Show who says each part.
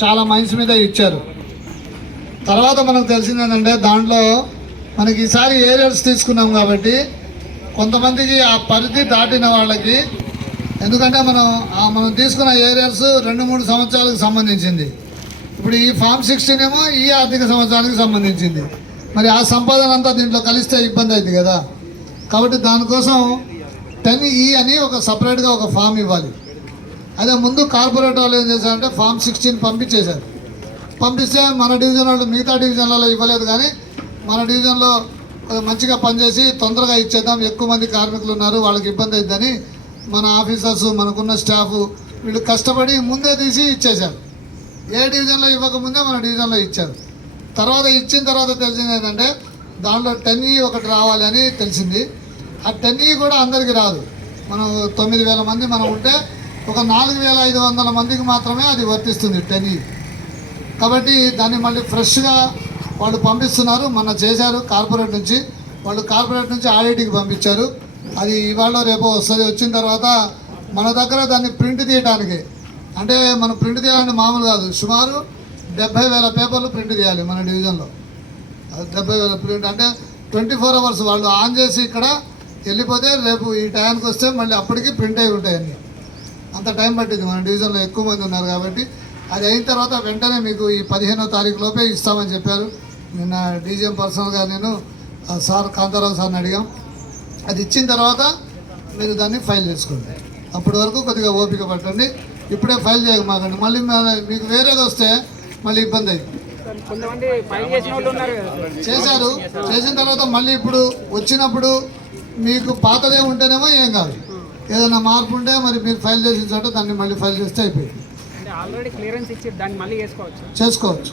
Speaker 1: చాలా మైన్స్ మీద ఇచ్చారు. తర్వాత మనకు తెలిసింది ఏంటంటే దాంట్లో మనకి ఈసారి ఏరియల్స్ తీసుకున్నాం కాబట్టి కొంతమందికి ఆ పరిధి దాటిన వాళ్ళకి ఎందుకంటే మనం మనం తీసుకున్న ఏరియల్స్ రెండు మూడు సంవత్సరాలకు సంబంధించింది. ఇప్పుడు ఈ ఫామ్ సిక్స్టీన్ ఏమో ఈ ఆర్థిక సంవత్సరానికి సంబంధించింది. మరి ఆ సంపాదన అంతా దీంట్లో కలిస్తే ఇబ్బంది అవుతుంది కదా. కాబట్టి దానికోసం టెన్ ఈ అని ఒక సపరేట్గా ఒక ఫామ్ ఇవ్వాలి. అదే ముందు కార్పొరేట్ వాళ్ళు ఏం చేశారంటే ఫామ్ సిక్స్టీన్ పంపించేశారు. పంపిస్తే మన డివిజన్ వాళ్ళు మిగతా డివిజన్లలో ఇవ్వలేదు కానీ మన డివిజన్లో మంచిగా పనిచేసి తొందరగా ఇచ్చేద్దాం. ఎక్కువ మంది కార్మికులు ఉన్నారు వాళ్ళకి ఇబ్బంది అవుతుందని మన ఆఫీసర్స్ మనకున్న స్టాఫ్ వీళ్ళు కష్టపడి ముందే తీసి ఇచ్చేశారు. ఏ డివిజన్లో ఇవ్వకముందే మన డివిజన్లో ఇచ్చారు. తర్వాత ఇచ్చిన తర్వాత తెలిసింది ఏంటంటే దాంట్లో టెన్ ఈ ఒకటి రావాలి అని తెలిసింది. ఆ టెన్ ఈ కూడా అందరికీ రాదు. మనం తొమ్మిది వేల మంది మనం ఉంటే ఒక నాలుగు వేల ఐదు వందల మందికి మాత్రమే అది వర్తిస్తుంది టెన్. కాబట్టి దాన్ని మళ్ళీ ఫ్రెష్గా వాళ్ళు పంపిస్తున్నారు. మొన్న చేశారు కార్పొరేట్ నుంచి. వాళ్ళు కార్పొరేట్ నుంచి ఆడిట్కి పంపించారు. అది ఇవాళ రేపు వస్తుంది. వచ్చిన తర్వాత మన దగ్గర దాన్ని ప్రింట్ తీయడానికి అంటే మనం ప్రింట్ తీయాలంటే మామూలు కాదు. సుమారు డెబ్బై వేల పేపర్లు ప్రింట్ తీయాలి మన డివిజన్లో. అది డెబ్బై వేల ప్రింట్ అంటే ట్వంటీ ఫోర్ అవర్స్ వాళ్ళు ఆన్ చేసి ఇక్కడ వెళ్ళిపోతే రేపు ఈ టైంకి వస్తే మళ్ళీ అప్పటికి ప్రింట్ అయి ఉంటాయి అన్నీ. అంత టైం పట్టింది. మన డివిజన్లో ఎక్కువ మంది ఉన్నారు కాబట్టి అది అయిన తర్వాత వెంటనే మీకు ఈ పదిహేనో తారీఖు లోపే ఇస్తామని చెప్పారు. నిన్న డీజీఎం పర్సనల్గా నేను సార్ కాంతారావు సార్ని అడిగాం. అది ఇచ్చిన తర్వాత మీరు దాన్ని ఫైల్ చేసుకోండి. అప్పటి వరకు కొద్దిగా ఓపిక పట్టండి. ఇప్పుడే ఫైల్ చేయమాకండి మళ్ళీ మీకు వేరేది వస్తే మళ్ళీ ఇబ్బంది అయింది చేశారు. చేసిన తర్వాత మళ్ళీ ఇప్పుడు వచ్చినప్పుడు మీకు పాతదే ఉంటేనేమో ఏం కాదు. ఏదైనా మార్పు ఉంటే మరి మీరు ఫైల్ చేసిన చోట దాన్ని మళ్ళీ ఫైల్ చేస్తే అయిపోయింది.
Speaker 2: అంటే ఆల్రెడీ క్లియరెన్స్ ఇచ్చి దాన్ని మళ్ళీ చేసుకోవచ్చు.
Speaker 1: చేసుకోవచ్చు.